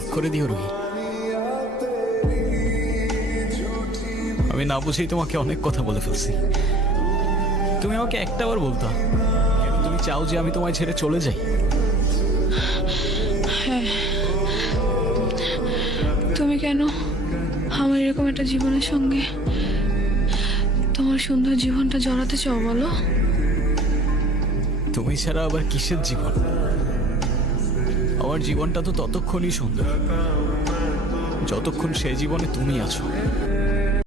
মাফ করে দিও রুহি। আমি না বুঝেই তোমাকে অনেক কথা বলে ফেলছি। তুমি আমাকে একটাবার বলতো, কেন তুমি চাও যে আমি তোমায় ছেড়ে চলে যাই? হ্যাঁ, তুমি কেন আমার এরকম একটা জীবনের সঙ্গে তোমার সুন্দর জীবনটা জড়াতে চাও বলো? তুমি ছাড়া আবার কিসের জীবন? আমার জীবনটা তো ততক্ষণই সুন্দর যতক্ষণ সে জীবনে তুমি আছো।